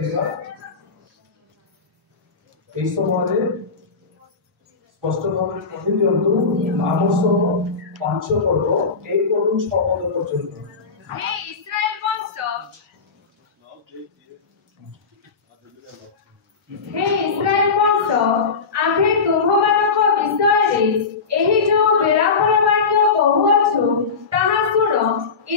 କରିବା এই সময়ে স্পষ্ট ভাবে পড়ে দিয়ন্তু আমোস 5 পর্ব 1 ରୁ 6 পদ পর্যন্ত। হে ইসরায়েল বংশ, হে ইসরায়েল বংশ, আম্ভে ତୁମମାନଙ୍କ ବିଷୟରେ ଏହି ଯୋଉ ବିଳାପର ବାକ୍ୟ କହୁଅଛୁ ତାହା ଶୁଣ।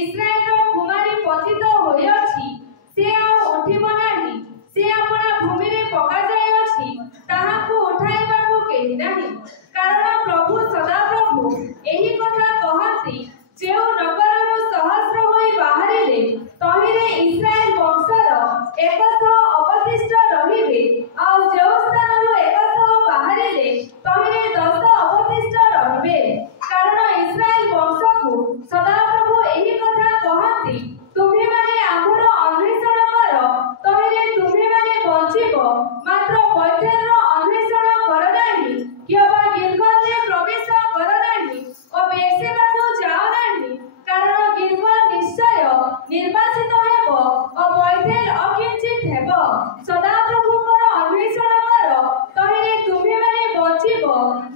ଇସ୍ରାଏଲର କୁମାରୀ ପତିତ ହୋଇଅଛି, ସେ ଆଉ ଉଠିବ ନାହିଁ। ସେ ଆପଣା ଭୂମିରେ ପକାଯାଇଅଛି, ତାହାକୁ ଉଠାଇବାକୁ କେହି ନାହିଁ। କାରଣ ପ୍ରଭୁ ସଦାପ୍ରଭୁ ଏହି କଥା କହନ୍ତି, ଯେଉଁ ନଗରରୁ ସହସ୍ର ହୋଇ ବାହାରିଲେ ତହିଁରେ ଇସ୍ରାଏଲ ବଂଶର 100 ଅବଶିଷ୍ଟ ରହିବେ, ଆଉ ଯେଉଁ ସ୍ଥାନରୁ 100 ବାହାରିଲେ ତହିଁରେ 10 ଅବଶିଷ୍ଟ ରହିବେ। କାରଣ ଇସ୍ରାଏଲ ବଂଶକୁ ସଦାପ୍ରଭୁ ଏହି କଥା କହନ୍ତି, ତୁମ୍ଭେମାନେ ଆମ୍ଭର ଅନ୍ୱେଷଣ କର, ତହିଁରେ ତୁମ୍ଭେମାନେ ବଞ୍ଚିବ। ମାତ୍ର ବୈଥେଲର ଅନ୍ୱେଷଣ କର ନାହିଁ, କିମ୍ବା ଗିଲଗଲରେ ପ୍ରବେଶ କର ନାହିଁ ଓ ବେର୍ଷେବାକୁ ଯାଅ ନାହିଁ। କାରଣ ଗିଲଗଲ ନିଶ୍ଚୟ ନିର୍ବାସିତ ହେବ ଓ ବୈଥେଲ ଅକିଞ୍ଚିତ ହେବ। ସଦାପ୍ରଭୁଙ୍କର ଅନ୍ୱେଷଣ କର, ତହିଁରେ ତୁମ୍ଭେମାନେ ବଞ୍ଚିବ।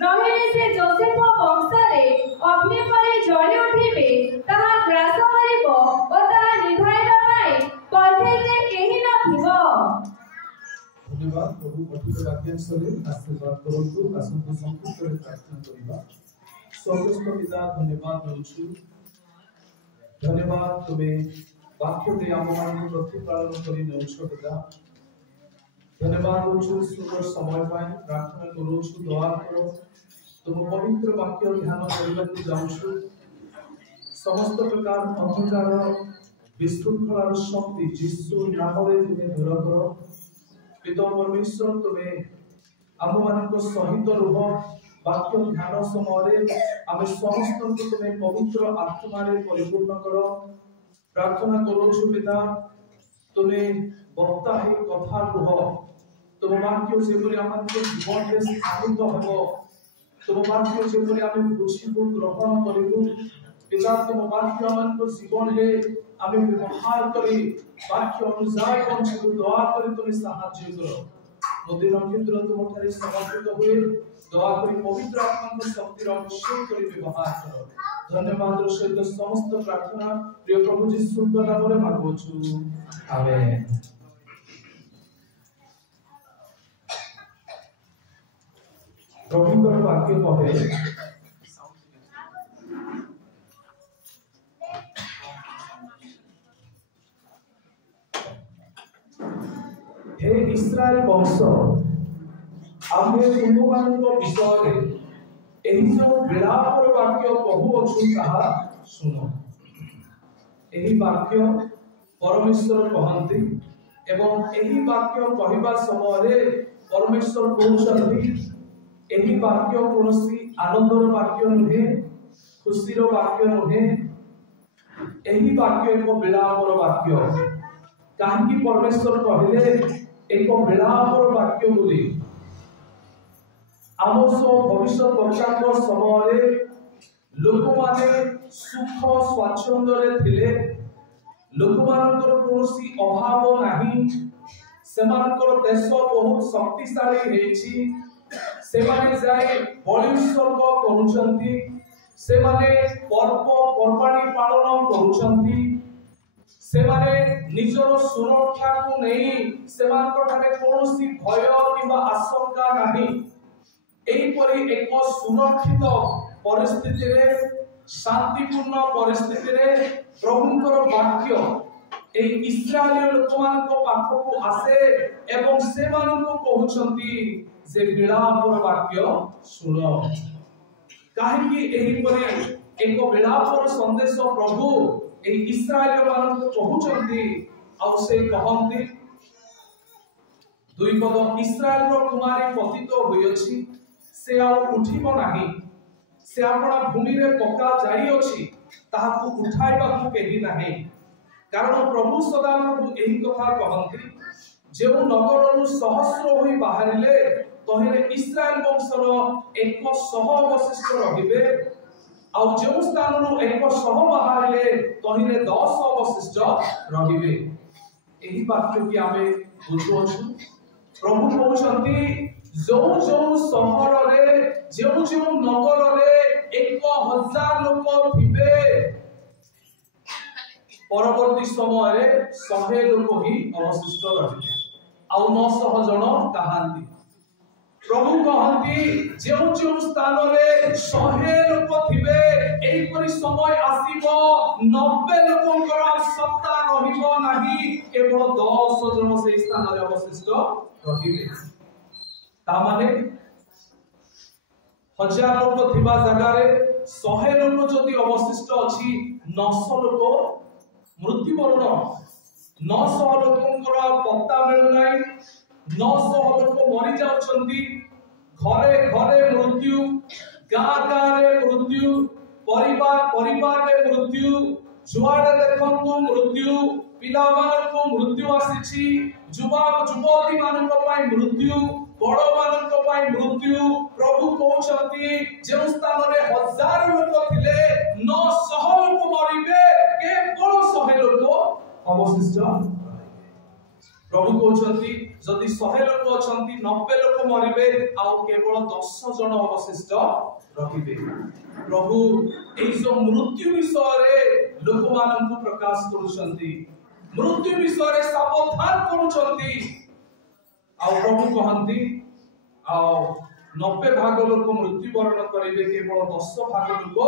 ନହେଲେ ସେ ଯୋସେଫ ବଂଶରେ ଅଗ୍ନି ପରି ଜଳି ଉଠିବେ, ତାହା ଗ୍ରାସ କରିବ ଓ ତାହା ନିଭାଇବା ପାଇଁ ବୈଥେଲରେ କେହି ନଥିବ। ধন্যবাদ। প্রভু পঠিত বাক্যাংশরে আশীর্বাদ করন্তু। আসন্তু সংক্ষিপ্ତରେ প্রার্থনা କରିବା। সর্বশ্রেষ্ঠ পিতা, ধন্যবাদ দেউଛୁ। ধন্যবাদ তুমি বাক্য দেই ଆମମାନଙ୍କୁ ପ୍ରତିପାଳନ କରି ନେଉଛ ପିତା। ଧନ୍ୟବାଦ ଦେଉଛୁ ସୁନ୍ଦର ସମୟ ପାଇଁ। ପ୍ରାର୍ଥନା କରୁଛୁ ଦୟା କର, ତୁମ ପବିତ୍ର ବାକ୍ୟ ଧ୍ୟାନ କରିବାକୁ ଯାଉଛୁ। ସମସ୍ତ ପ୍ରକାର ଅନ୍ଧକାର ବିଶୃଙ୍ଖଳାର ଶକ୍ତି ଯୀଶୁ ନାମରେ ତୁମେ ଦୂର କର। ପିତା ପରମେଶ୍ୱର, ତୁମେ ଆମମାନଙ୍କ ସହିତ ରୁହ। ବାକ୍ୟ ଧ୍ୟାନ ସମୟରେ ଆମେ ସମସ୍ତଙ୍କୁ ତୁମେ ପବିତ୍ର ଆତ୍ମାରେ ପରିପୂର୍ଣ୍ଣ କର। ପ୍ରାର୍ଥନା କରୁଛୁ ପିତା, ତୁମେ ବକ୍ତା ହେଇ କଥା କୁହ। ତୁମ ବାକ୍ୟ ଯେପରି ଆମମାନଙ୍କ ଜୀବନରେ ସ୍ଥାନିତ ହେବ, ତୁମ ବାକ୍ୟ ଯେପରି ଆମେ ବୁଝିବୁ, ଗ୍ରହଣ କରିବୁ। ପିତା, ତୁମ ବାକ୍ୟ ଆମମାନଙ୍କ ଜୀବନରେ ଆମେ ବ୍ୟବହାର କରି ବାକ୍ୟ ଅନୁଯାୟୀ ବଞ୍ଚିବୁ। ଦୟାକରି ତୁମେ ସାହାଯ୍ୟ କର। ମୋଦି ନକ୍ଷତ୍ର ତୁମଠାରେ ସମର୍ପିତ ହୁଏ। ଦୟାକରି ପବିତ୍ର ଆତ୍ମାଙ୍କ ଶକ୍ତିର ଅଭିଷେକ କରି ବ୍ୟବହାର କର। ଧନ୍ୟବାଦର ସହିତ ସମସ୍ତ ପ୍ରାର୍ଥନା ପ୍ରିୟ ପ୍ରଭୁ ଯୀଶୁଙ୍କ ନାମରେ ମାଗୁଛୁ, ଆମେନ୍। ପ୍ରଭୁଙ୍କର ବାକ୍ୟ କହେ, हे इस्राएल वंश, आम्भे तुमମାନଙ୍କ ବିଷୟରେ ଏହି ଯେଉଁ ବିଳାପର ବାକ୍ୟ କହୁଅଛୁ ତାହା ଶୁଣ। ଏହି ବାକ୍ୟ ପରମେଶ୍ୱର କହନ୍ତି ଏବଂ ଏହି ବାକ୍ୟ କହିବା ସମୟରେ ପରମେଶ୍ୱର କହୁଛନ୍ତି ଏହି ବାକ୍ୟ କୌଣସି ଆନନ୍ଦର ବାକ୍ୟ ନୁହେଁ, ଖୁସିର ବାକ୍ୟ ନୁହେଁ। ଏହି ବାକ୍ୟ ଏକ ବିଳାପର ବାକ୍ୟ। କାହିଁକି ପରମେଶ୍ୱର କହିଲେ ଏକ ବିଳାପର ବାକ୍ୟ ବୋଲି? ଆମୋସ ଭବିଷ୍ୟତ ବକ୍ତାଙ୍କ ସମୟରେ ଲୋକମାନେ ସୁଖ ସ୍ୱାଚ୍ଛନ୍ଦ୍ୟରେ ଥିଲେ। ଲୋକମାନଙ୍କର କୌଣସି ଅଭାବ ନାହିଁ। ସେମାନଙ୍କର ଦେଶ ବହୁତ ଶକ୍ତିଶାଳୀ ହେଇଛି। ସେମାନେ ଯାଇ ବଳି ଉତ୍ସର୍ଗ କରୁଛନ୍ତି। ସେମାନେ ପର୍ବପର୍ବାଣୀ ପାଳନ କରୁଛନ୍ତି। ସେମାନେ ନିଜର ସୁରକ୍ଷାକୁ ନେଇ ସେମାନଙ୍କଠାରେ କୌଣସି ଭୟ କିମ୍ବା ଆଶଙ୍କା ନାହିଁ। ଏହିପରି ଏକ ସୁରକ୍ଷିତ ପରିସ୍ଥିତିରେ, ଶାନ୍ତିପୂର୍ଣ୍ଣ ପରିସ୍ଥିତିରେ ପ୍ରଭୁଙ୍କର ବାକ୍ୟ ଏହି ଇସ୍ରାଏଲୀୟ ଲୋକମାନଙ୍କ ପାଖକୁ ଆସେ ଏବଂ ସେମାନଙ୍କୁ କହୁଛନ୍ତି ଯେ ବିଳାପର ବାକ୍ୟ ଶୁଣ। କାହିଁକି ଏହିପରି ଏକ ବିଳାପର ସନ୍ଦେଶ ପ୍ରଭୁ ଏହି ଇସ୍ରାଏଲୀୟ ମାନଙ୍କୁ କହୁଛନ୍ତି? ଆଉ ସେ କହନ୍ତି 2 ପଦ, ଇସ୍ରାଏଲର କୁମାରୀ ପତିତ ହୋଇଅଛି, ସେ ଆଉ ଉଠିବ ନାହିଁ। ସେ ଆପଣା ଭୂମିରେ ପକା ଯାଇଅଛି, ତାହାକୁ ଉଠାଇବାକୁ କେହି ନାହିଁ। କାରଣ ପ୍ରଭୁ ସଦାପ୍ରଭୁ ଏହି କଥା କହନ୍ତି, ଯେଉଁ ନଗରରୁ ସହସ୍ର ହୋଇ ବାହାରିଲେ ତହିଁରେ ଇସ୍ରାଏଲ ବଂଶର 100 ଅବଶିଷ୍ଟ ରହିବେ, ଆଉ ଯେଉଁ ସ୍ଥାନରୁ 100 ବାହାରିଲେ ତହିଁରେ 10 ଅବଶିଷ୍ଟ ରହିବେ। ଏହି ବାକ୍ୟଟି ଆମେ बुझुछु प्रभु कहउछंती जो जो शहर रे जो जो नगर रे 1000 लोक थिबे परवर्ती समय रे 100 लोक ही अवशिष्ट रहिबे आ 900 जन कहांती प्रभु कहती जो जो स्थान रे 100 लोक थिबे एई परि समय आसीबो 90 लोकंकर सत्ता रहिबो नाही केवल 10 जन से स्थान रे अवशिष्ट रहिबे ता माने 1000 लोक थिबा जगह रे 100 लोक जदि अवशिष्ट अछि 900 लोक मृत्युवरण 900 लोकंकर पत्ता मिलु नाही 900 लोक मरि जाउछंती घरे घरे मृत्यु गाँ गाँ रे मृत्यु परिवार परिवार रे मृत्यु जुआड़े देखंतु मृत्यु पिला मानको मृत्यु आसीछि युवक युवती मानको पय मृत्यु बड़ मानको पय मृत्यु प्रभु कहउछंती जे स्थान रे 1000 लोक थिले 900 लोक मरिबे केवल 100 लोक अवशिष्ट प्रभु कहउछंती जदि 100 लोक अछंती 90 लोक मरिबे आ केवल 10 जन अवशिष्ट रहिबे प्रभु एई जो मृत्यु विषय रे लोक मानन प्रकाश करूछंती मृत्यु विषय रे सावधान करूछंती आ प्रभु कहंती आ 90 भाग लोक मृत्यु वरण करिवे केवल 10 भाग लोक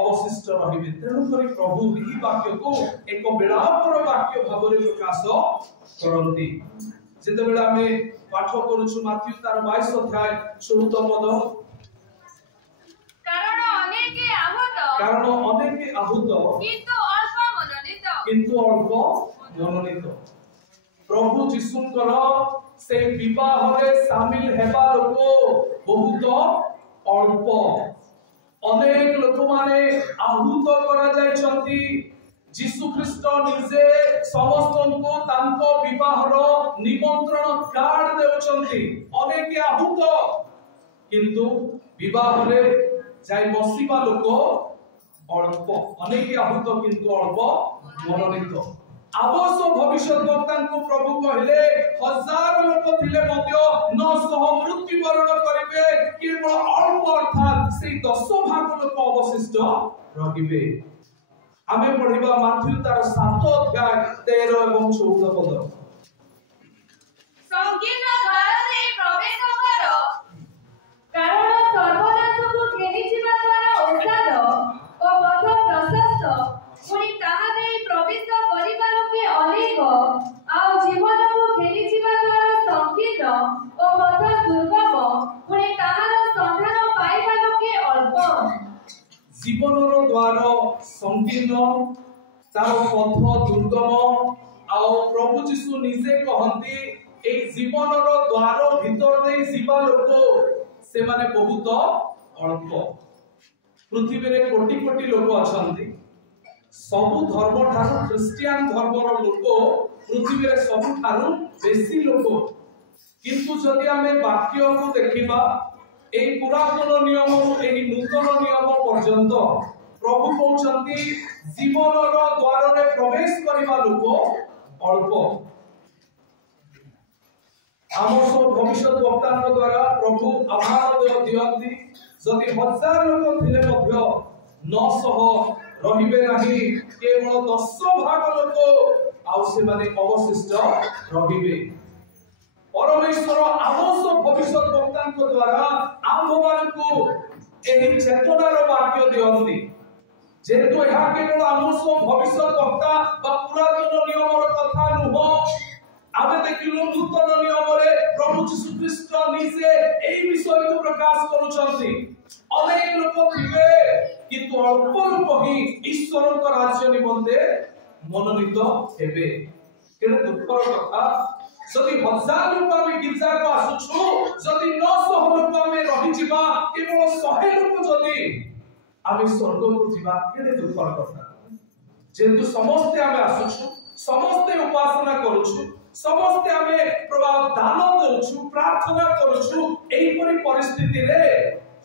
अवशिष्ट रहिबे तेनु करी प्रभु एही वाक्य को एक बेलापर वाक्य भाबरे प्रकाश करंती जेते बेला हमें पाठ करूछु माथ्यू तार 22 अध्याय 14 पद कारण अनेके आहुत किंतु अल्प मनोनीत प्रभु जिसुंकर से विवाह रे शामिल हेबा लोक बहुत अल्प अनेक लोक माने आहुत करा जायछंती जीशु ख्रीष्ट निजे समस्त को तांको विवाहर निमंत्रण कार्ड देउछंती अनेक आहुत किंतु विवाह रे जाय बसिबा लोक अल्प अनेक आहुत किंतु अल्प मनोनीत अवश्य भविष्य वक्ता को प्रभु कहले 1000 लोक थिले मध्य 900 मृत्यु वरण करिवे केवल अल्प अर्थात से 10 भाग लोक अवशिष्ट रहिबे आमे पढिबा माथ्यू तार 7 अध्याय 13 एवं 14 पद संकीर्ण द्वार देई प्रवेश कर कारण सर्वनाश को घेरी जिबा द्वारा ओसाद ओ पथ प्रशस्त पुनी ताहा देई प्रवेश करिबा लोके अनेक आ जीवन को घेरी जिबा द्वारा संकीर्ण ओ पथ दुर्गम पुनी ताहार संधान पाइबा लोके अल्प जीवनर द्वार संकीर्ण तार पथ दुर्गम आ प्रभु यीशु निजे कहंती ए जीवनर द्वार भीतर दे जीवा लोक से माने बहुत अल्प पृथ्वी रे कोटि कोटि लोक अछंती सबु धर्म ठारू क्रिश्चियन धर्मर लोक पृथ्वी रे सबु ठारू बेसी लोक किंतु जदि हमें वाक्य को देखिबा ए पुरातन नियम ए नूतन नियम पर्यंत प्रभु कहउछंती जीवनर द्वार रे प्रवेश करिबा लोक अल्प आमो भविष्य वक्ता द्वारा प्रभु आभार दियंती जदि 1000 लोक थिले मध्य 900 रहिबे नाही केवल 10 भाग लोक आ से माने अवशिष्ट रहिबे परमेश्वर आमो भविष्य वक्ता द्वारा आम्भमान को एही चेतनार वाक्य दियंती जेतु यहा केवल आमो भविष्य वक्ता बा पुरातन नियमर कथा नुह आबे देखिलु नूतन नियम रे प्रभु यीशु ख्रीष्ट निजे एही विषय को प्रकाश करूछंती अनेक लोक थिबे किंतु अल्प लोक ही ईश्वर को राज्य निमंते मनोनीत हेबे केने दुःखर कथा जदि 1000 लोक आमे गिरजा को आसुछु जदि 900 लोक आमे रहि जिबा केवल 100 लोक जदि आमे स्वर्ग को जिबा केने दुःखर कथा जेतु समस्त आमे आसुछु समस्त उपासना करूछु समस्त आमे प्रभाव दान देउछु प्रार्थना करूछु एही परि परिस्थिति रे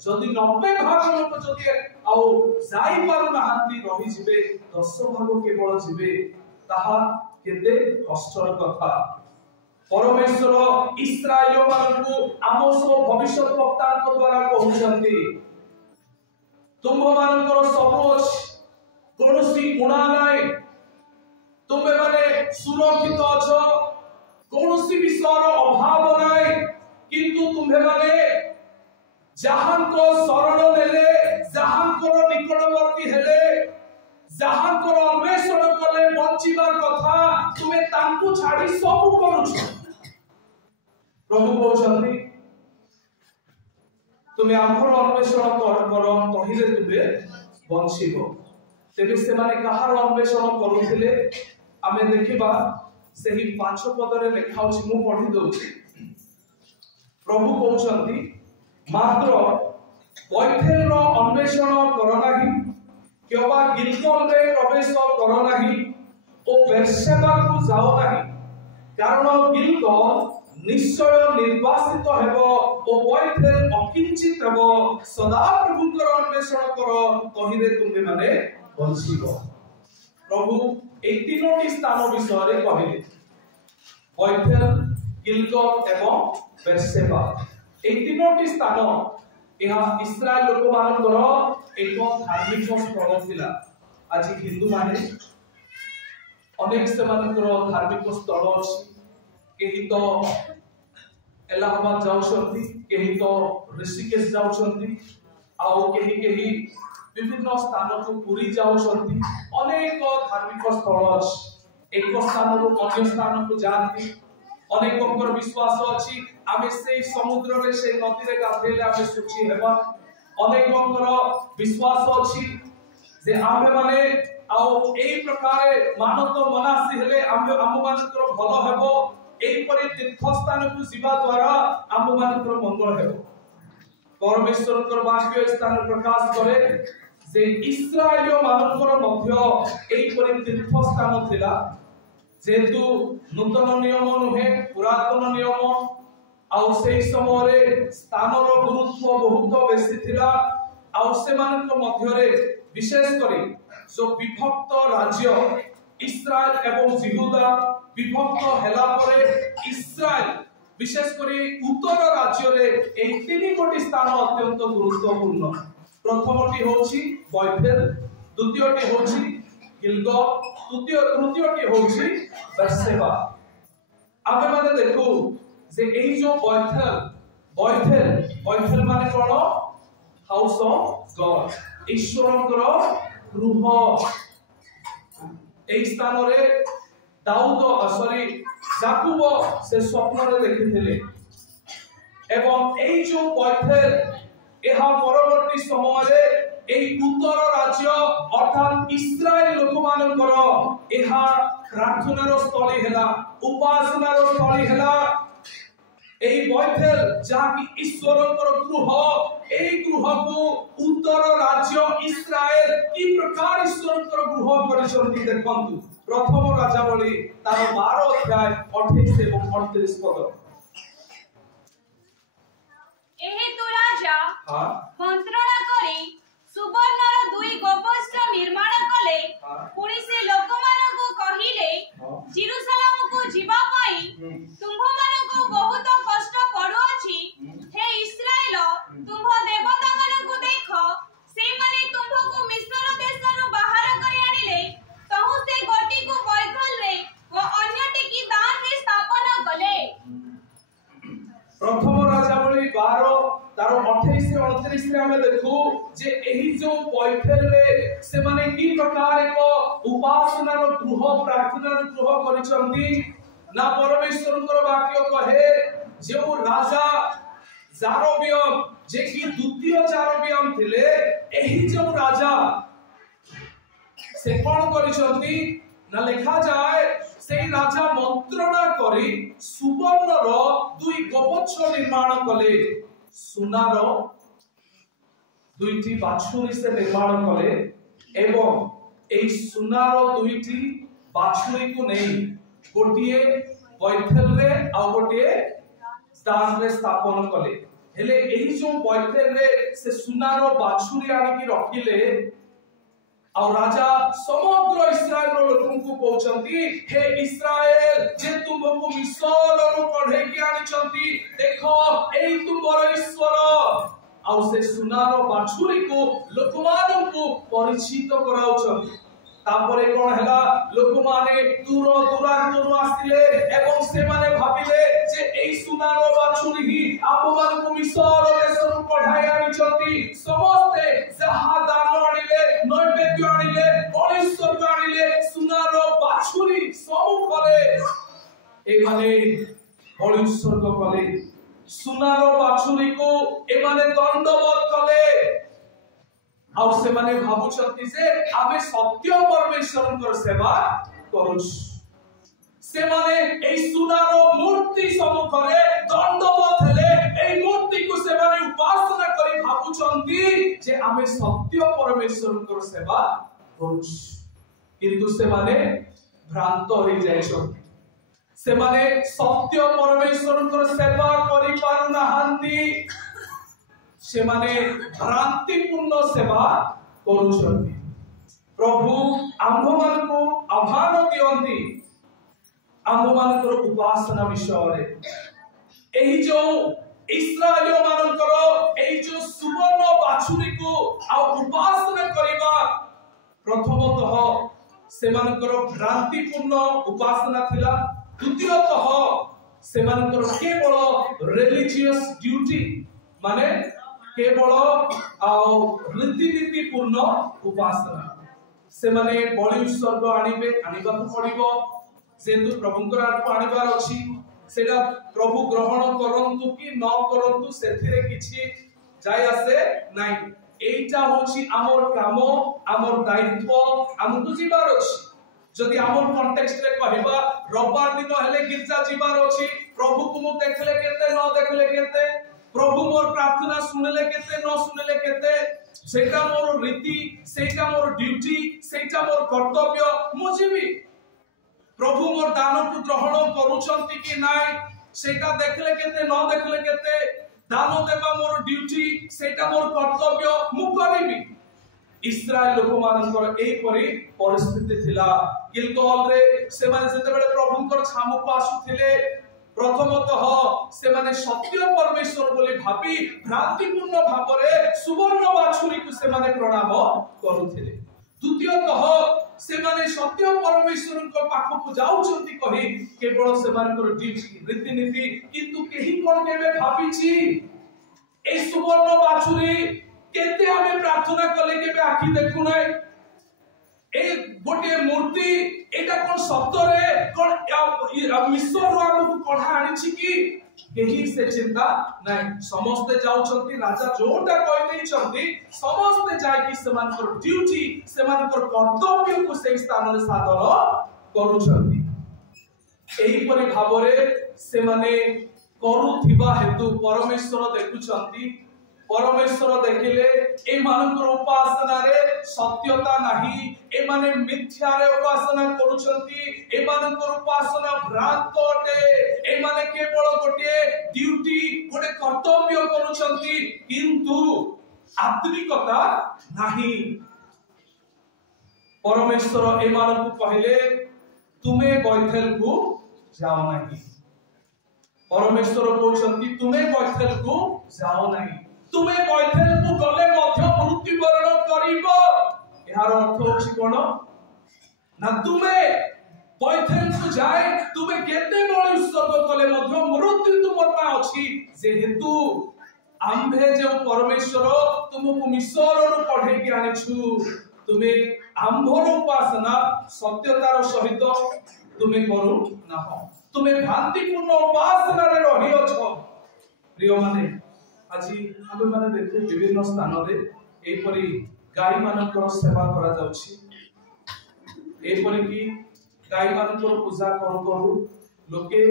जदि 90 भाग लोक जदि आउ जाई पारु नाहंती रहि जिबे 10 भाग केवल जिबे ताहा केते कष्टर कथा परमेश्वर इस्राएल मानकु आमोस भविष्य वक्ता द्वारा कहउछंती तुम मानकर सब कोनोसी गुणा नाई तुमे माने सुरक्षित अछ कोनोसी विषयर अभाव नाई किंतु तुम्हे माने जहांको शरण नेले जहांको निकटवर्ती हेले जहांको अन्वेषण कले बंचिबार कथा तुमे तांकु छाडी सब करूछ प्रभु कहउछंती तुमे आमर अन्वेषण कर कहिले तुमे बंचिबो तेबे से माने कहार अन्वेषण करूथिले आमे देखिबा सेही 5 पदरे लेखा अछि मु पढि दउछि प्रभु कहउछंती मात्र बैथेल रो अन्वेषण कर नाही केबा गिलगल रे प्रवेश कर नाही ओ बेर्शेबा को जाओ नाही कारण गिलगल निश्चय निर्वासित हेबो ओ बैथेल अकिंचित हेबो सदा प्रभुकर अन्वेषण कर कहिले तुमे माने बंचिबो प्रभु ए तीनोटी स्थान विषय रे कहिले बैथेल गिलगल एवं बेर्शेबा ए तीनोटी स्थान यह इस्राएल लोक मानकर एक धार्मिक स्थल थिला आज हिंदू माने अनेक से मानकर धार्मिक स्थल अछि केही तो इलाहाबाद जाउछंती केही तो ऋषिकेश जाउछंती आउ केही विभिन्न स्थान को पुरी जाउछंती अनेक धार्मिक स्थल अछि एक स्थान रो अन्य स्थान को जानती अनेकଙ୍କର विश्वास अछि आमे से समुद्र रे से नदी रे गाधेले आमे सुची हेबा अनेकଙ୍କର विश्वास अछि जे आमे माने आउ एई प्रकार मानव मनासी हेले आमे आम मानकर भलो हेबो एई परे तीर्थ स्थान को जीवा द्वारा आम मानकर मंगल हेबो परमेश्वरकर वाक्य स्थान प्रकाश करे जे इस्राएल मानकर मध्य एई परे तीर्थ स्थान थिला जेतु नूतन नियम नुहे पुरातन नियम आउ से समय रे स्थान रो गुरुत्व बहुत बेसी थिला आउ से मानक मध्य रे विशेष करी जो विभक्त राज्य इस्राएल एवं यहूदा विभक्त हेला परे इस्राएल विशेष करी उत्तर राज्य रे एई तीन कोटी स्थान अत्यंत गुरुत्वपूर्ण प्रथमटी होछि बैथेल द्वितीयटी होछि गिलगल तृतीयटी होछि बेर्शेबा आमे माने देखो जे एई जो बैथेल माने कोन हाउस ऑफ गॉड ईश्वरकर गृह एई स्थान रे दाऊद याकूब से स्वप्न रे देखिथिले एवं एई जो बैथेल एहा परवर्ती समय रे एई उत्तर राज्य अर्थात इस्राएल लोक मानकर एहा प्रार्थनार स्थली हेला उपासनार स्थली हेला एई बैथेल जाकि ईश्वरकर गृह एई गृह को उत्तर राज्य इस्राएल की प्रकार ईश्वरकर गृह परिचंती देखंतु प्रथम राजावली तार 12 अध्याय 28 एवं 38 पद एहे तो राजा मंत्रणा करी सुवर्णर दुई गोपस्थ निर्माण कले पुणी से लोकमानकु कहिले जेरूशलेम को जीवा पाई तुम मानकु बहुत कष्ट पड़ुअछि हे इस्राएल तुम देवता मानकु देखो से माने तुमको मिस्र देशरु बाहर करी आनिले तहु से गोटी को बैथेल रे व अन्यटी की दान रे स्थापना कले प्रथम राजावली 12 तारो 28 से 29 रे हमें देखू जे एही जो बैथेल रे से माने की प्रकार एक उपासना रो गृह प्रार्थना रो गृह करिसंती ना परमेश्वरकर वाक्य कहे जो राजा जारोबियम जे की द्वितीय जारोबियम थिले एही जो राजा से कोन करिसंती ना लिखा जाए से राजा मंत्रणा करी सुवर्ण रो दुई गोपच्छ निर्माण कले सुनार दुईटी बाछुरी से निर्माण कले एवं एई सुनार दुईटी बाछुरी को नहीं गोटिए बैथेल रे आ गोटिए स्थान रे स्थापन कले हेले एही जो बैथेल रे से सुनार बाछुरी आनी की रखिले और राजा समग्र इस्राएल लोकों को कहउछंती हे इस्राएल जे तुमको मिस्र रो कढे के आनिचंती देखो एई तुमर ईश्वर आउ से सुनार बाछुरी को लोकमान को परिचित कराउछंती तापरे कोन हैला लोक माने दूर दूरांतरु आसिले एवं से माने भाबिले जे एई सुनार बाछुरी ही आपो मान को मिस्र देशरु कढाई आनिचंती समस्ते जहा दान आनिले नैवेद्य आनिले बलिस्वर आनिले सुनार बाछुरी सम्मुखरे ए माने बलिस्वर कले सुनार बाछुरी को ए माने दंडवत कले आउ से माने भाबुचंती से आमे सत्य परमेश्वरन सेवा करूछ से माने एई सुनारो मूर्ति सम्मुखरे दंडवत हेले एई मूर्ति को से माने उपासना करी भाबुचंती जे आमे सत्य परमेश्वरन सेवा करूछ किंतु से माने भ्रांत होई जायछंती से माने सत्य परमेश्वरन सेवा करी पारु नाहांती से माने भ्रांतिपूर्ण सेवा करूछंती प्रभु आंभ मान को आह्वान दियंती आंभ मान को उपासना विषय रे एही जो इस्राएलियो मानकर एही जो सुवर्ण बाछुरी को आ उपासना करिबा प्रथमतः से मानकर भ्रांतिपूर्ण उपासना थिला द्वितीयतः से मानकर केवल रिलीजियस ड्यूटी माने केवल रीति पूर्ण उपासना से माने बलि उत्सर्ग आनिबे आनिबा पड़िबो जेतु प्रभुंकर आडको आनिबार अछि सेटा प्रभु ग्रहण करंतु कि न करंतु सेथिरे किछि जाय आसे नाही एटा होछि हमर काम हमर दायित्व हमकु जीवार अछि जदि हमर कॉन्टेक्स्ट रे कहबा रविवार दिन हेले गिरजा जीवार अछि प्रभु को मु देखले केते न देखले केते प्रभु मोर प्रार्थना सुनले केते न सुनले केते सेटा मोर रीति सेटा मोर ड्यूटी सेटा मोर कर्तव्य मु जीवी प्रभु मोर दान को ग्रहण करूछंती कि नाही सेटा देखले केते न देखले केते दान देबा मोर ड्यूटी सेटा मोर कर्तव्य मु करिबी इस्राएल लोक मानकर एई परि परिस्थिति थिला गिलगल रे से माने जते बेले प्रभुंकर छामुक आसुथिले प्रथमतः से माने सत्य परमेश्वर बोली भाबी भ्रांतिपूर्ण भाबरे सुवर्ण बाछुरी को से माने प्रणाम करूथिले द्वितीयतः से माने सत्य परमेश्वर को पाख को जाउचंती कहि केवल से मानकर रीति नीति किंतु केही कोन केबे भाबिछि ए सुवर्ण बाछुरी केते हमें प्रार्थना कले केबे आखि देखु नै ए गोटे मूर्ति एटा कोन सत्तरे कोन मिस्र को कढा आनिछि कि केही से चिंता नै समस्त जाउछंती राजा जोटा कहि नै छंती समस्त जाय कि समानकर ड्यूटी समानकर कर्तव्य को से स्थान रे साधन करूछंती एही परि भाबरे से माने करूथिबा हेतु परमेश्वर देखुछंती परमेश्वर देखिले ए मानकर उपासना रे सत्यता नाही ए माने मिथ्या रे उपासना करूछंती ए मानकर उपासना भ्रांत अटे ए माने केवल गोटे ड्यूटी गोटे कर्तव्य करूछंती किंतु आत्मिकता नाही परमेश्वर ए मानकु कहले तुमे बैथेल को जाओ नाही परमेश्वर कहउछंती तुमे बैथेल को जाओ नाही तुमे बैथेल को गले मध्य मृत्युवरण करिबो यार अर्थ होछि कोन ना तुमे बैथेल को जाय तुमे केते बळी उत्सर्ग कले मध्य मृत्यु तुमर पा अछि जेहेतु आम्भे जे परमेश्वर तुमको मिस्र रो पढे के आनिछु तुमे आम्भर उपासना सत्यतार सहित तुमे करू ना तुमे भ्रांतिपूर्ण उपासना रे रहि अछो प्रिय माने আজি हम माने देखु विभिन्न स्थान रे ए परि गाय मानकर सेवा करा जाउछि ए परि कि गाय मानकर पूजा करू लोके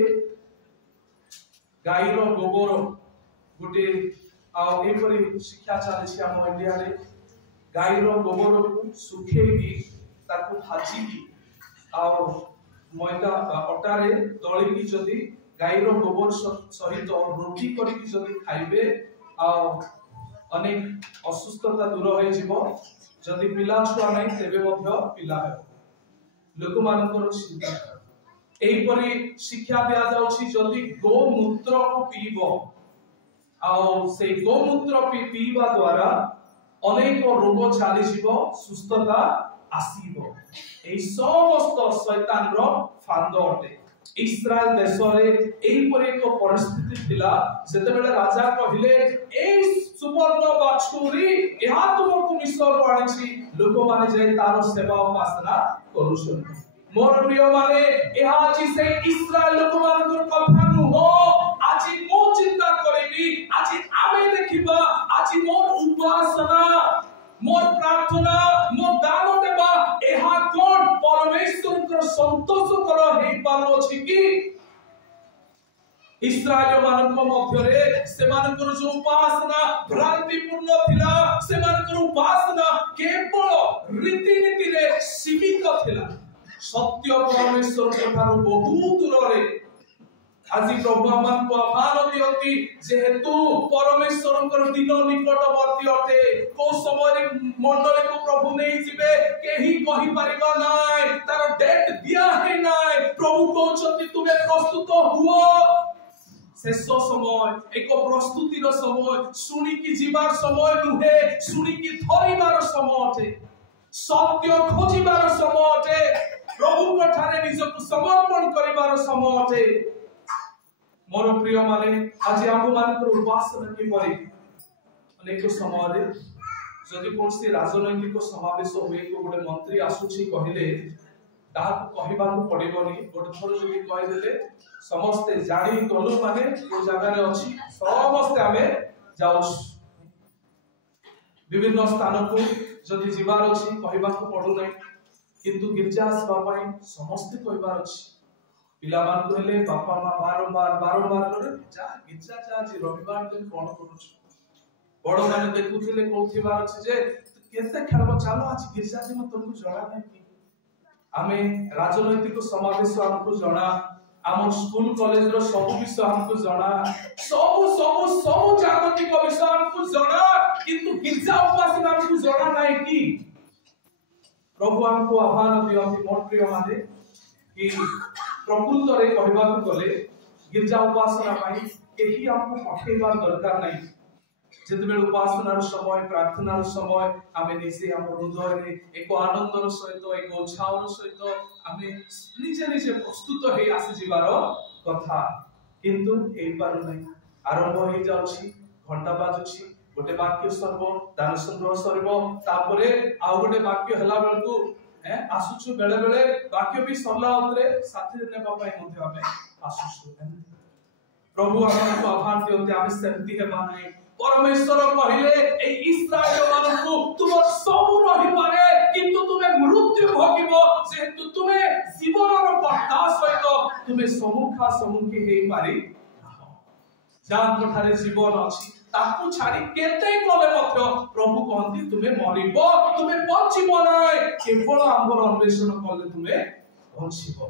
गाय रो गोबर गोटे आ ए परि शिक्षा चालिछि हम इंडिया रे गाय रो गोबर को सुखेई ताकू भाजी की आ मैदा अटा रे दळी की जदी गाय रो गोबर सहित रोटी करी की जदी खाइबे आ अनेक असुस्थता दूर होई जिवो जदि पिला छुआ नहीं तेबे मध्य पिला हेबो लोक मानकर चिंता एहीपरि शिक्षा दिया जाउछि जदि गोमूत्र को पीबो आउ से गोमूत्र पीवा द्वारा अनेक रोग चली जीवो सुस्थता आसीबो एही समस्त शैतान रो फांद अटे इस्राएल देश रे एहीपरि एक परिस्थिति थिला सेतेबेले राजा कहिले एई सुवर्ण बाछुरी एहा तुमको मिस्र को आनिछि लोक माने जे तार सेवा उपासना करूछन मोर प्रिय माने एहा अछि से इस्राएल लोक मानकर कथा नुहो आछि मो चिंता करेबी आछि आमे देखिबा आछि मोर उपासना मोर प्रार्थना मोर दान देबा एहा कोन परमेश्वर को संतोष कर हे पारो अछि कि इस्राएल मानक मध्य रे से मानकर जो उपासना भ्रांतिपूर्ण थिला से मानकर उपासना केवल रीति रे सीमित थिला सत्य परमेश्वर ठाରୁ बहुत दूर रे আজি प्रभु आमान को आह्वान दियति जेहेतु परमेश्वर दिन निकटवर्ती अटे को समय मंडल को प्रभु नहीं जिबे केही कहि परिबा नाय तार डेट दिया है नाय प्रभु कहउछति तुमे प्रस्तुत हुओ शेष समय एक प्रस्तुतिर समय सुनी की जीवार समय नुहे सुनी की धरिबार समय अटे सत्य खोजिबार समय अटे प्रभु को ठारे निजको समर्पण करिबार समय अटे मोर प्रिय माने आज आम मान उपासना की परि अनेक समय रे जदि कोनसी राजनैतिक समावेश होए को गोटे मंत्री आसुची कहिले ताहा कहिबा को पड़िबोनी गोटे थोर जदि कहि देले समस्त जानि गलु माने ओ जगह रे अछि समस्त आमे जाउछ विभिन्न स्थान को जदि जीवार अछि कहिबा को पडु नै किंतु गिरजा सभाई समस्त कहिबार अछि पिला मान कहले बापा मां बारंबार करे जा गिरजा जा जी रविवार दिन कोन करूछ बड़ माने देखुथिले कोथिबार अछि जे केते खेलबो चालो आज गिरजा दिन तुमको जणा नै कि आमे राजनैतिक समावेश हमको जणा आम स्कूल कॉलेज रो सब विषय हमको जणा सब जागतिक विषय हमको जणा किंतु गिरजा उपासना हमको जणा नै कि प्रभु हमको आह्वान दियति मोर प्रिय माने कि प्रकृत रे कहबा को गले गिरजा उपासना पाई केही हमको पठेबार दरकार नै जेतेबेले उपासनार समय प्रार्थनार समय आमे निसे हम हृदय रे एक आनंदर सहित एक उत्साहर सहित आमे निजे प्रस्तुत हे आसी जीवार कथा किंतु एई पार नै आरंभ हे जाउछि घंटा बाजुछि गोटे वाक्य सर्व दान संग्रह सर्व तापरे आ गोटे वाक्य हला बेलकु आसुछु बेले बेले वाक्य भी सरला उतरे साथी नेबा पई मध्ये आमे आसुछु प्रभु हमको आह्वान दियते आमे सेमति हेबा नै परमेश्वर कहिले ए इस्राएल मानकु तुम सब रहि पारे किंतु तुमे मृत्यु भोगिबो जेतु तुमे जीवनर पत्ता सहित तुमे सम्मुखी हे पारि जान कठारे जीवन अछि ताकू छाड़ी केते कले मध्य प्रभु कहंती तुमे मरिबो तुमे बचिबो नै केवल हमर अन्वेषण कले तुमे बचिबो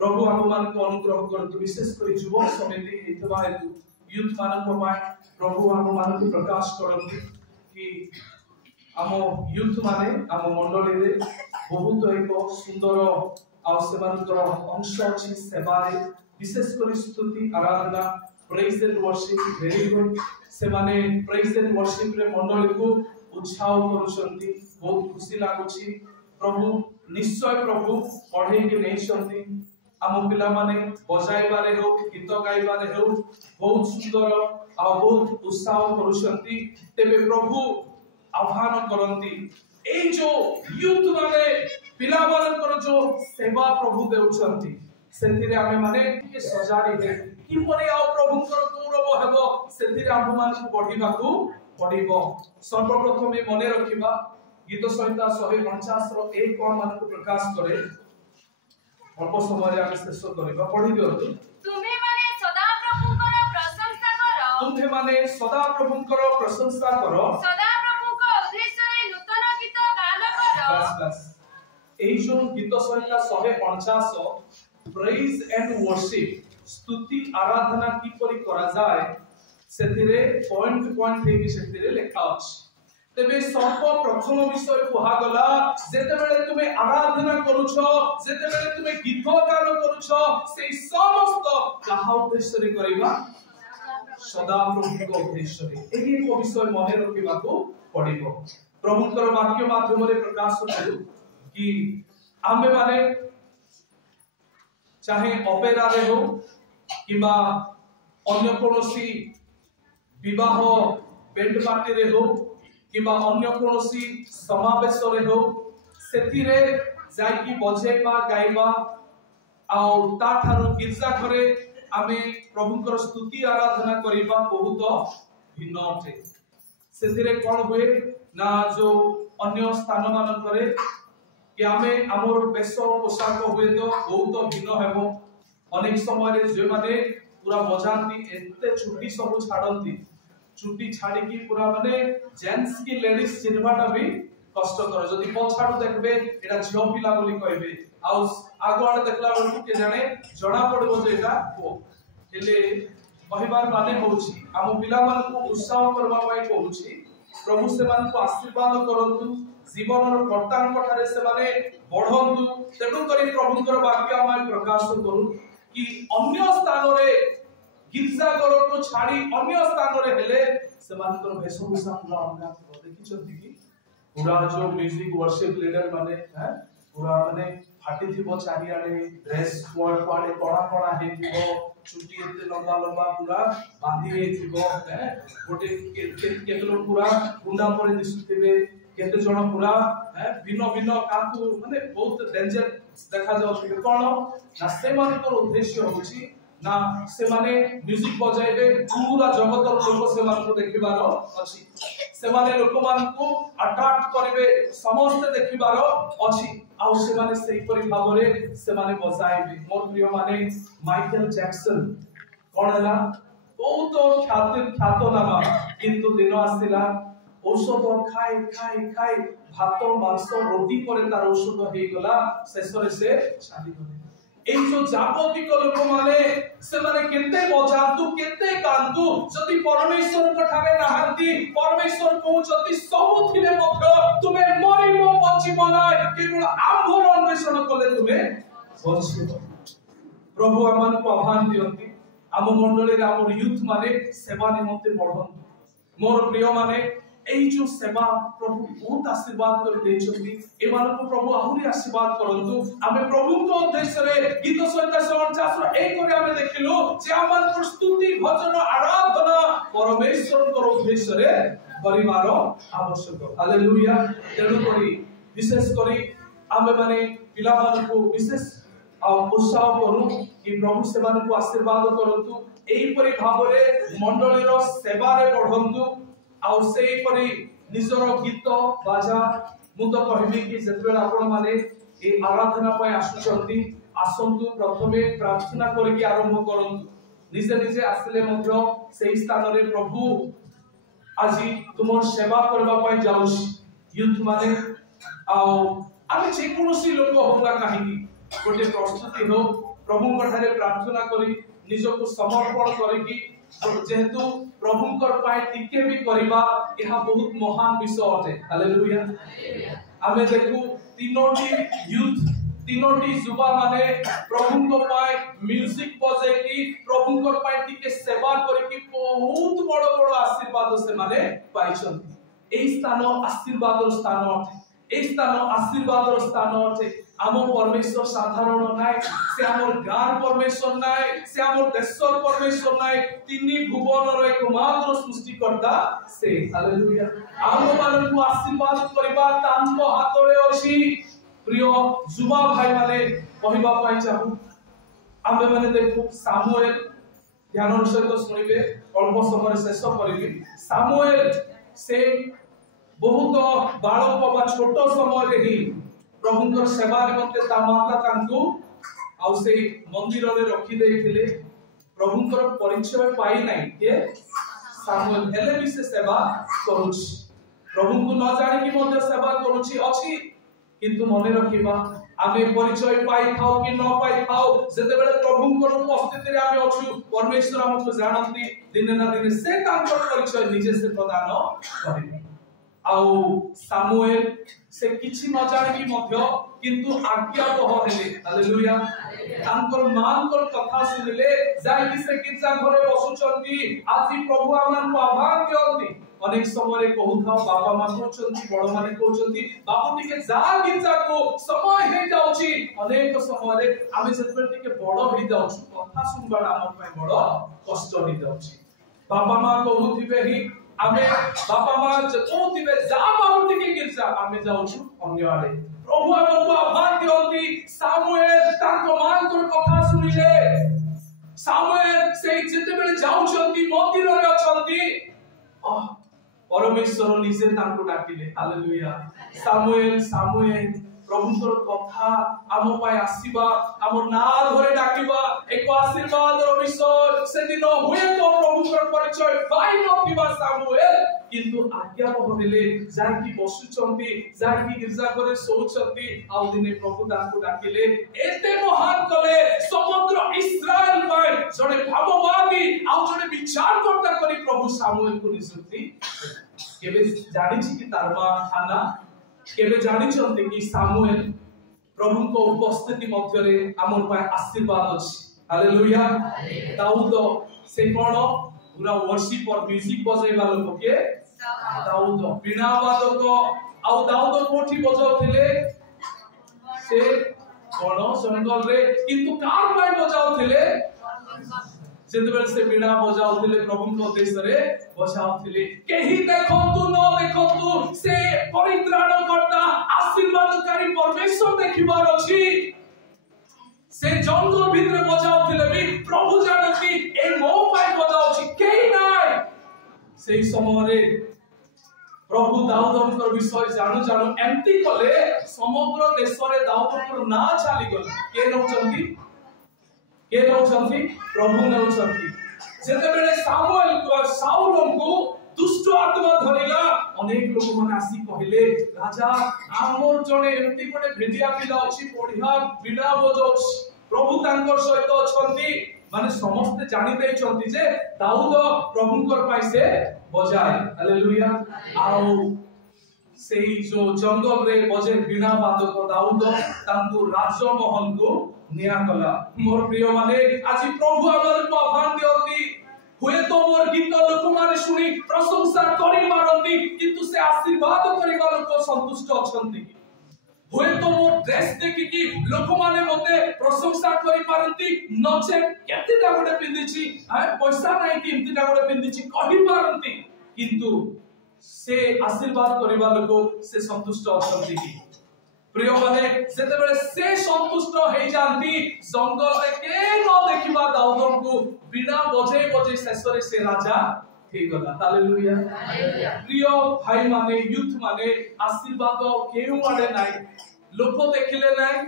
प्रभु हम मान को अनुग्रह करतु विशेष कर युवक समिति हेतबा हेतु यूथ मान को पाए प्रभु हम मान को प्रकाश करंती कि हम यूथ माने हम मंडली रे बहुत एक सुंदर आ सेमानकर अंश अछि सेवा रे विशेष कर स्तुति आराधना praise and worship very good से माने प्रेज एंड वर्शिप रे मंडली को उत्साह करूछंती बहुत खुशी लागुछि प्रभु निश्चय प्रभु पढ़े के नहीं छंती आम पिला माने बजाइबारे हो गीत गाइबारे हो बहुत सुंदर आ बहुत उत्साह करूछंती तेबे प्रभु आह्वान करंती ए जो यूथ माने पिला मानकर जो सेवा प्रभु देउछंती सेथिरे आमे माने के सजाडी दे कि परे आ प्रभुकर गौरव हेबो सेथिरे आम मानकु पढिबा को पडिबो सर्वप्रथमे मने रखिबा गीत संहिता 149 रो 1 कोण मानकु प्रकाश करे अल्प समय आमे शेष करबा पढि दियो तुम्हे माने सदा प्रभुकर प्रशंसा करो तुम्हे माने सदा प्रभुकर प्रशंसा करो सदा प्रभुको उद्देश्ୟରେ नूतन गीत गान करो बस एई जो गीत संहिता 149 प्रेज एंड वर्शिप स्तुति आराधना की परि करा जाय सेथिरे पॉइंट हे कि सेथिरे लेखा अछि तेबे सर्वप्रथम विषय कुहागला जेतेबेले तुमे आराधना करूछ जेतेबेले तुमे गीत गान करूछ से समस्त कहा उद्देश्य रे करबा सदा प्रभुको उद्देश्य रे एही एक विषय मने रखिबाको पड़िबो। प्रभुकर वाक्य माध्यम रे प्रकाश करू कि आमे माने चाहे ऑपेरा रे हो किबा अन्य कोनोसी विवाह बेंड पार्टी रे हो किबा अन्य कोनोसी समावेश रे हो सेतिरे जाईकी बजेबा गाइबा आ ता थारु गिरजा घरे आमे प्रभुकर स्तुति आराधना करिबा बहुत भिन्न अटे। सेतिरे कोन हुए ना जो अन्य स्थान मान करे कि आमे हमर बेश पोशाक हुए तो बहुत भिन्न हेबो। अनेक समय रे जे माने पूरा बजाती एते छुट्टी सब छाडंती छुट्टी छाड़ी की पूरा माने जेंट्स की लेडीज चिन्हवाटा भी कष्टकर जदी पछाडू देखबे एटा झियो पिला बोली कहबे आ आगोआडे देखला बेलकु के जाने जणा पड़बो जे एटा को हेले कहिबार माने होउची हम पिला मान को उत्साह करबा पई कहूची प्रभु से मान को आशीर्वाद करंतु जीवनर कर्तांक ठारे से माने बढ़ंतु तेडु करी प्रभुकर वाक्य हम प्रकाश करू कि अन्य स्थान रे गिरजा घर को छाड़ी अन्य स्थान रे हेले से मानकर वेशभूषा पूरा अलगा देखिछथि कि पूरा जो म्यूजिक वर्शिप लीडर माने है पूरा माने फाटी थिबो चारियाडे ड्रेस कोड कोडे कोडा कोडा हेथिबो छुट्टी एते लंबा लंबा पूरा बांधी हेथिबो है गोटे केतलो पूरा गुंडा परे दिसुथिबे केते जण पूरा है भिन्न भिन्न काकू माने बहुत डेंजर देखा जाउछि कोन ना से मानकर उद्देश्य होछि ना से माने म्यूजिक बजाइबे पूरा जगत लोक से मान को देखिबार अछि से माने लोक मान को अट्रैक्ट करिवे समस्त देखिबार अछि आ से माने सेही परि भाबरे से माने बजाइबे। मोर प्रिय माने माइकल जैक्सन कोन हला बहुत ख्यात नामा किंतु दिन आसिला औषध खाई खाई खाई भात मांस रोटी परे तार औषध हे गला शेषरे से छाडी गले। এই जो जागतिक लोक माने से माने केते बजातु केते कांतु जदि परमेश्वर को ठारे नाहंती परमेश्वर कहउछति सब थिले मध्य तुमे मरिबो बचिबो नाय केवल आम्भर अन्वेषण कले तुमे बचिबो। प्रभु आमान को आह्वान दियंती आम मंडली रे आम यूथ माने सेवा निमंते बढ़ंतु। मोर प्रिय माने एई जो सेवा प्रभु बहुत आशीर्वाद कर देछथि एमान को प्रभु आहुरी आशीर्वाद करंतु। आमे प्रभु को उद्देश्य रे गीत संहिता 49 1 करे आमे देखिलो जे आमान को स्तुति भजन आराधना परमेश्वर को उद्देश्य रे परिवार आवश्यक। हालेलुया। तेनु करी विशेष करी आमे माने पिला मान को विशेष उत्साह करू कि प्रभु सेवा को आशीर्वाद करंतु एई परि भाबरे मंडली रो सेवा रे बढ़ंतु आउ सेही परि निजर गीत बाजा मु तो कहबी कि जेतबेला आपण माने ए आराधना पय आसुचंती आसंतु प्रथमे प्रार्थना करके आरंभ करंतु निजे निजे आसले मध्य सेही स्थान रे प्रभु आजि तुमर सेवा करबा पय जाउछ यूथ माने आउ आमे जे कोनोसी लोक होगा काहेकि गोटे प्रस्तुति हो प्रभु कठारे प्रार्थना करी निजको समर्पण करिकि जेहेतु प्रभुकर पाए टिके भी करबा यह बहुत महान विषय अटे। हालेलुया। आमे देखु तीनोटी यूथ तीनोटी युवा माने प्रभुको पाए म्यूजिक बजे की प्रभुकर पाए टिके सेवा करिकि बहुत बड़ बड़ आशीर्वाद से माने पाइछन्ति। एई स्थान आशीर्वादर स्थान अटे। एई स्थान आशीर्वादर स्थान अटे। आम परमेश्वर साधारण नाय से आमर गार परमेश्वर नाय से आमर देशर परमेश्वर नाय तिनी भुवनर एकमात्र सृष्टिकर्ता से। हालेलुया। आम मानकु आशीर्वाद करबा तांको हातरे अछि। प्रिय युवा भाई माने कहिबा पाई चाहू आमे माने देखु सामुएल ध्यान सहित सुनिबे अल्प समय शेष करिबी। सामुएल से बहुत बालक बा छोट समय रे ही प्रभुଙ୍କର सेवा निमंते ता माता तांको आउ से मंदिर रे रखी देथिले। प्रभुଙ୍କର परिचय पाई नाही के सामुएल हेले भी से सेवा करूछ प्रभु को न जानि कि मध्य सेवा करूछि अछि किंतु मने रखिबा आमे परिचय पाई थाओ कि न पाई थाओ जेते बेले प्रभुଙ୍କର उपस्थिति रे आमे अछु परमेश्वर हमको जानନ୍ତି दिने ना दिने से तांकर परिचय निजे से प्रदान करिबे। आउ सामुएल से किछि न जानि मध्य किंतु आज्ञाबह हेले हालेलुया तांकर मानकर कथा सुनिले जाय कि से गिरजा घरे बसुचंती आजि प्रभु आमान को आभार दियंती अनेक समय कहूथाओ बाबा मां कहउचंती बड़ माने कहउचंती बाबू टिके जा गिरजा को समय हे जाउची अनेक समय आमे जतबे टिके बड़ हे जाउछु कथा सुनबा हमर पय बड़ कष्ट हे जाउची बाबा मां कहउथिबे ही आमे बाबा मां कहउथिबे जा बाबू टिके गिरजा आमे जाउछु अन्य आड़े प्रभु हमको आभार दियंती सामुएल तांको मानकर कथा सुनिले सामुएल से जतबे जाउचंती मंदिर रे अछंती परमेश्वर निजे तांको डाकिले हालेलुया सामुएल सामुएल प्रभुଙ୍କର କଥା ଆମ ପାଇଁ ଆସିବା ଆମ ନାଁ ଧରେ ଡାକିବା ଏକ ଆଶୀର୍ବାଦର ବିଷୟ ସେଦିନ ହୁଏତ ପ୍ରଭୁଙ୍କର ପରିଚୟ ପାଇ ନଥିବା ସାମୁଏଲ କିନ୍ତୁ ଆଜ୍ଞାବହ ହେଲେ ଯାଇକି ବସୁଛନ୍ତି ଯାଇକି ଗିର୍ଜା ଘରେ ଶୋଉଛନ୍ତି ଆଉ ଦିନେ ପ୍ରଭୁ ତାଙ୍କୁ ଡାକିଲେ ଏତେ ମହାନ କଲେ ସମଗ୍ର ଇସ୍ରାଏଲ ପାଇଁ ଜଣେ ଭାବବାଦୀ ଆଉ ଜଣେ ବିଚାରକର୍ତ୍ତା କରି ପ୍ରଭୁ ସାମୁଏଲକୁ ନିଯୁକ୍ତି କେବେ ଜାଣିଛି କି ତାର ମା ହାନା केबे जानि चंते कि सामुएल प्रभु को उपस्थिति मध्य रे हमर पाए आशीर्वाद अछि हालेलुया दाऊद से कोन पूरा वर्शिप और म्यूजिक बजाइबा लोक के दाऊद बीणा वादक आ दाऊद कोठी बजाउथिले से कोन जंगल रे किंतु कार पाए बजाउथिले जेतबेल से बीणा बजाउथिले प्रभु को देश रे बजाउथिले केही देखंतु न देखंतु से परित्राण करता आशीर्वादकारी परमेश्वर देखिबार अछि से जंगल भीतर बजाउथिले भी प्रभु जानती ए मो पाए बजाउछि केही नाय सेही समय रे प्रभु दाऊदଙ୍କର विषय जानू जानू एंती कले समग्र देश रे दाऊदଙ୍କର ना चाली गल के नउचंती प्रभु नउचंती जेते बेले सामुएल को साउल को दुष्ट आत्मा धरिला अनेक लोक माने आसी कहिले राजा आमर जणे एंती कोटे भेडिया पिला अछि पढिया बिना बजौछ प्रभु तांकर सहित अछंती माने समस्त जानि दैछंती जे दाऊद प्रभुकर पाइ से बजाय हालेलुया आउ सेही जो जंगल रे बजे बिना बादक दाऊद तांको राजमहल को निया कला मोर प्रिय माने आज प्रभु हमर को आह्वान दियंती हुए तो मोर गीत लोक माने सुनी प्रशंसा करि मारंती किंतु से आशीर्वाद करिबा लोक संतुष्ट अछंती हुए तो मोर ड्रेस देखि कि लोक माने मते प्रशंसा करि पारंती नचे केतेटा गोटे पिंदिछि पैसा नाही कि इमतिटा गोटे पिंदिछि कहि पारंती किंतु से आशीर्वाद करिबा लोक से संतुष्ट अछंती कि प्रिय माने जेते बेले से संतुष्ट हे जानती जंगल रे के न देखिबा दाऊद को बिना बजे बजे शेषरे से राजा हे गला हालेलुया प्रिय भाई माने यूथ माने आशीर्वाद केउ आडे नाही लोक देखिले नाही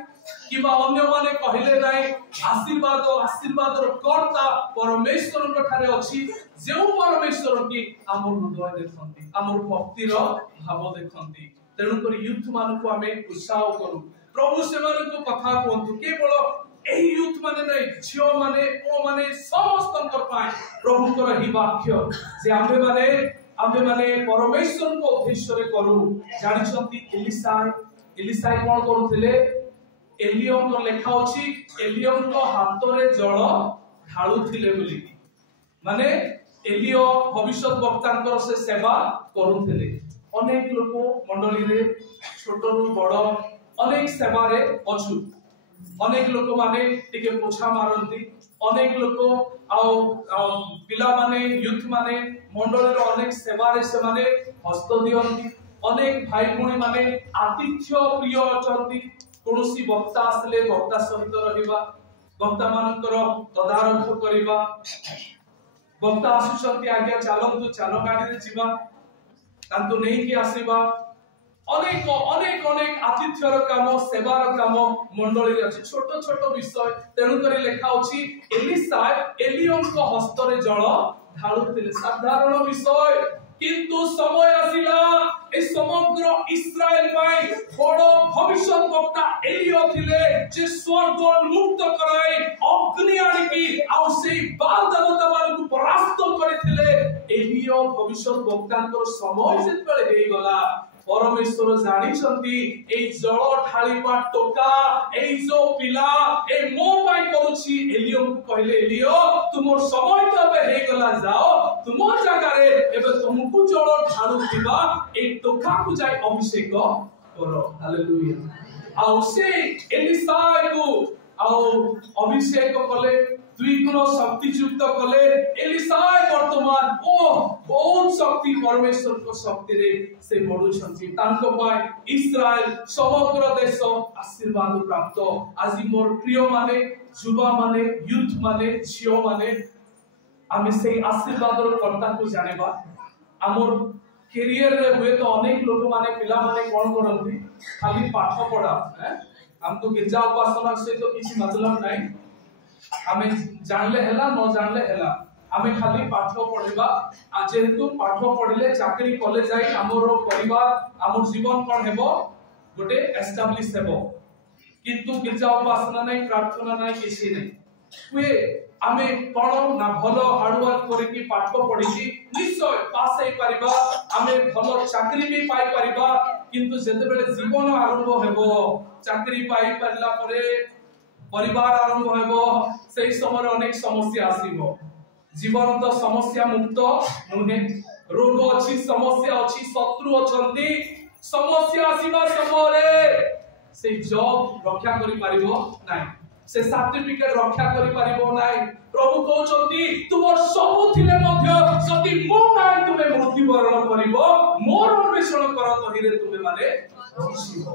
किबा अन्य माने कहिले नाही आशीर्वाद कर्ता परमेश्वर कठारे अछि जेउ परमेश्वर की हमर हृदय देखंती हमर भक्तिर भाव देखंती तेणु करी यूथ मान को हमें उत्साह करू प्रभु से मान को कथा कहतु केवल एही यूथ माने नै झियो माने ओ माने समस्तंकर पाए प्रभु कर ही वाक्य जे आम्भे माने परमेश्वर को उद्देश्य रे करू जानिछंती एलिसाई कोन करूथिले एलियम को लेखा अछि एलियम को हाथ रे जल ढाळुथिले बोली माने एलियो भविष्य वक्तांकर से सेवा करूथिले अनेक लोक मंडली रे छोटरू बड़ अनेक सेवा रे अछु अनेक लोक माने टिके पोछा मारंती अनेक लोक आउ पिला माने यूथ माने मंडली रे अनेक सेवा रे से माने हस्त दियंती अनेक भाई भणी माने आतिथ्य प्रिय अछंती कोनोसी वक्ता आसले वक्ता सहित रहिबा वक्ता मानकर तदारख करिबा वक्ता आसुचंती आज्ञा चालंतु चालो गाडी रे जीवा तांतु नहीं कि आसीबा अनेक अनेक अनेक आतिथ्यर काम सेवार काम मंडली रे अछि छोट छोट विषय तेणु करी लेखा अछि एलिसा एलियम को हस्त रे जल ढाळुथिले साधारण विषय किंतु समय आसिला ए समग्र इस्राएल पाई बड़ भविष्यत वक्ता एलियो थिले जे स्वर्ग मुक्त कराई अग्नि आनिकी आ सेई बाल देवता मान को परास्त करथिले एलियो भविष्य वक्तांकर समय जेतबेले हे गला परमेश्वर जानिछंती ए जल ढालिबा टोका ए जो पिला ए मो पाई करूछि एलियो को कहले एलियो तुमर समय तबे हे गला जाओ तुमर जगह रे एबे तुमको जल ढालुथिबा ए टोका को जाय अभिषेक करो हालेलुया आउ से एलिसाई को आउ अभिषेक कले दुई गुण शक्ति युक्त कले एलिसाई वर्तमान ओ बहुत शक्ति परमेश्वर को शक्ति रे से बढुछंती तांको पाए इस्राएल समग्र देश आशीर्वाद प्राप्त आज मोर प्रिय माने युवा माने यूथ माने झियो माने आमे से आशीर्वाद रो कर्ता को जानेबा हमर कैरियर रे हुए तो अनेक लोक माने पिला माने कोन करंती खाली पाठ पढा हम तो गिरजा उपासना से तो किसी मतलब नहीं हमें जानले हला न जानले हला हमें खाली पाठ पढिबा आ जेहेतु पाठ पढिले चाकरी कॉलेज जाई हमर परिवार हमर जीवन कोन हेबो गोटे एस्टैब्लिश हेबो किंतु गिरजा उपासना नहीं प्रार्थना नहीं किसी नहीं हुए आमे कोन ना भलो हार्ड वर्क करे की पाठ पढिकी निश्चय पास होई परिबा आमे भलो चाकरी भी पाई परिबा किंतु जेते बेले जीवन आरंभ हेबो चाकरी पाई परला परे परिवार आरंभ हेबो सेही समय अनेक समस्या आसीबो जीवन तो समस्या मुक्त नुहे रोग अछि समस्या अछि शत्रु अछंती समस्या आसीबा समय रे से जॉब रक्षा करि परिबो नाही से सर्टिफिकेट रक्षा करि परिबो नाही प्रभु कहउचंती तुमर सब थिले मध्य जति मो नाही तुमे मृत्युवरण करिवो मोर अन्वेषण कर तहिरे तुमे माने बचिबो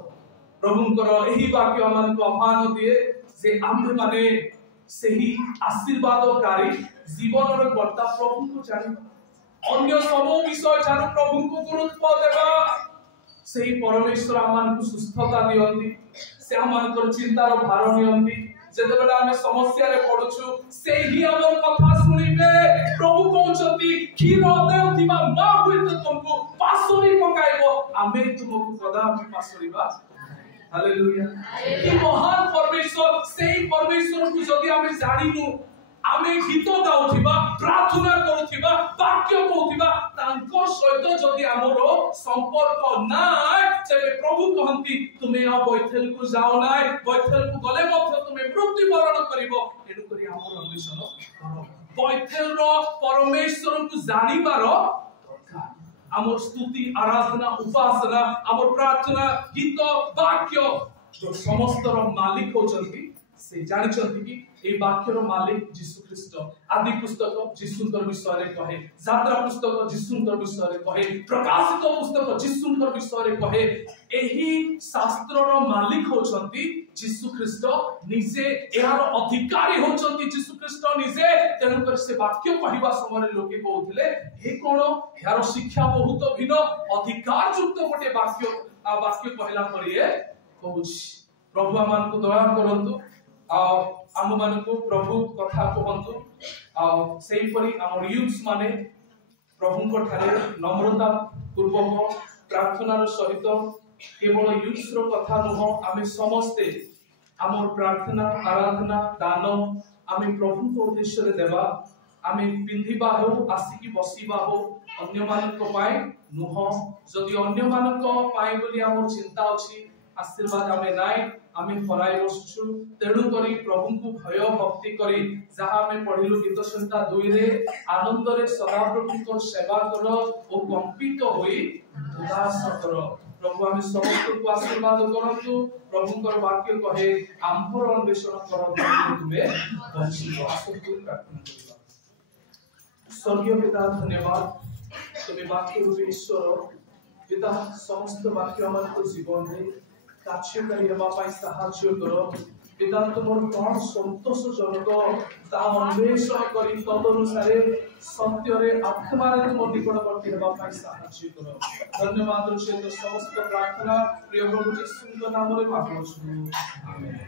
प्रभुंकर एही वाक्य मन को आह्वान दिए से आम्भे माने सही आशीर्वादकारी जीवन रे कर्ता प्रभु को जानि अन्य सब विषय जानु प्रभु को गुरुत्व देबा सही परमेश्वर आमान को सुस्थता दियंती से आमान को चिंता रो भार नियंती जेतेबेला हमें समस्या रे पडुछु सेही हमर कथा सुनिबे प्रभु कहउचंती खीर देउथिबा मा होई त तुमको पासोरी पकाइबो आमे तुमको कदा भी पासोरीबा हालेलुया कि महान परमेश्वर सेही परमेश्वर को जदी हमें जानिनु आमे गीत गाउथिबा प्रार्थना करूथिबा वाक्य कहूथिबा तांको सहित जदी हमरो संपर्क नाय सेबे प्रभु कहंती तुमे आ बैथेल को जाओ नाय बैथेल को गले मध्य तुमे मृत्युवरण करिवो एनु करी हमर अन्वेषण करो बैथेल रो परमेश्वर को जानिबार हमर स्तुति आराधना उपासना हमर प्रार्थना गीत वाक्य जो समस्त रो मालिक होचंती से जानिचंती कि ए वाक्यर मालिक यीशु ख्रीष्ट आदि पुस्तक यीशुंकर विषय रे कहे यात्रा पुस्तक यीशुंकर विषय रे कहे प्रकाशित पुस्तक यीशुंकर विषय रे कहे एही शास्त्र रो मालिक होचंती यीशु ख्रीष्ट निजे एहार अधिकारी होचंती यीशु ख्रीष्ट निजे तेनु कर से वाक्य कहिबा समय लोके कहउथिले हे कोन एहार शिक्षा बहुत भिन्न अधिकार युक्त गोटे वाक्य कहला परिए कहउछि प्रभु आमान को दया करंतु आम मान को प्रभु कथा कहतु सेही परी आम यूथ्स माने प्रभु को ठारे नम्रता पूर्वक प्रार्थना सहित केवल यूथ्स रो कथा नुह आमे समस्ते आम प्रार्थना आराधना दान आमे प्रभु को उद्देश्य रे देबा आमे पिंधिबा हो आसिकी बसिबा हो अन्य मान को पाए नुह जदि अन्य मान को पाए बोली हमर चिंता अछि आशीर्वाद आमे नाय आमे फराई बसछु तेणु करी प्रभु को भय भक्ति करी जहा में पढिलु गीत संहिता 2 रे आनंद रे सदा प्रभु को सेवा करो ओ कंपित होई उदास करो प्रभु आमे समस्त को आशीर्वाद करंतु प्रभु कर वाक्य कहे आम्भर अन्वेषण करो तुमे बचिबो आसतु प्रार्थना करिबा स्वर्गीय पिता धन्यवाद तुमे वाक्य रूपे ईश्वर पिता समस्त वाक्य हमर जीवन रे कार्यकारी हेबा पाई साहाय्य करो पिता तुमर कोन संतोषजनक ता अन्वेषण करी तदनुसार सत्य रे आत्मा रे तुम निकटवर्ती हेबा पाई साहाय्य करो धन्यवाद रे समस्त प्रार्थना प्रिय प्रभु यीशु नाम रे मांगुछु आमेन।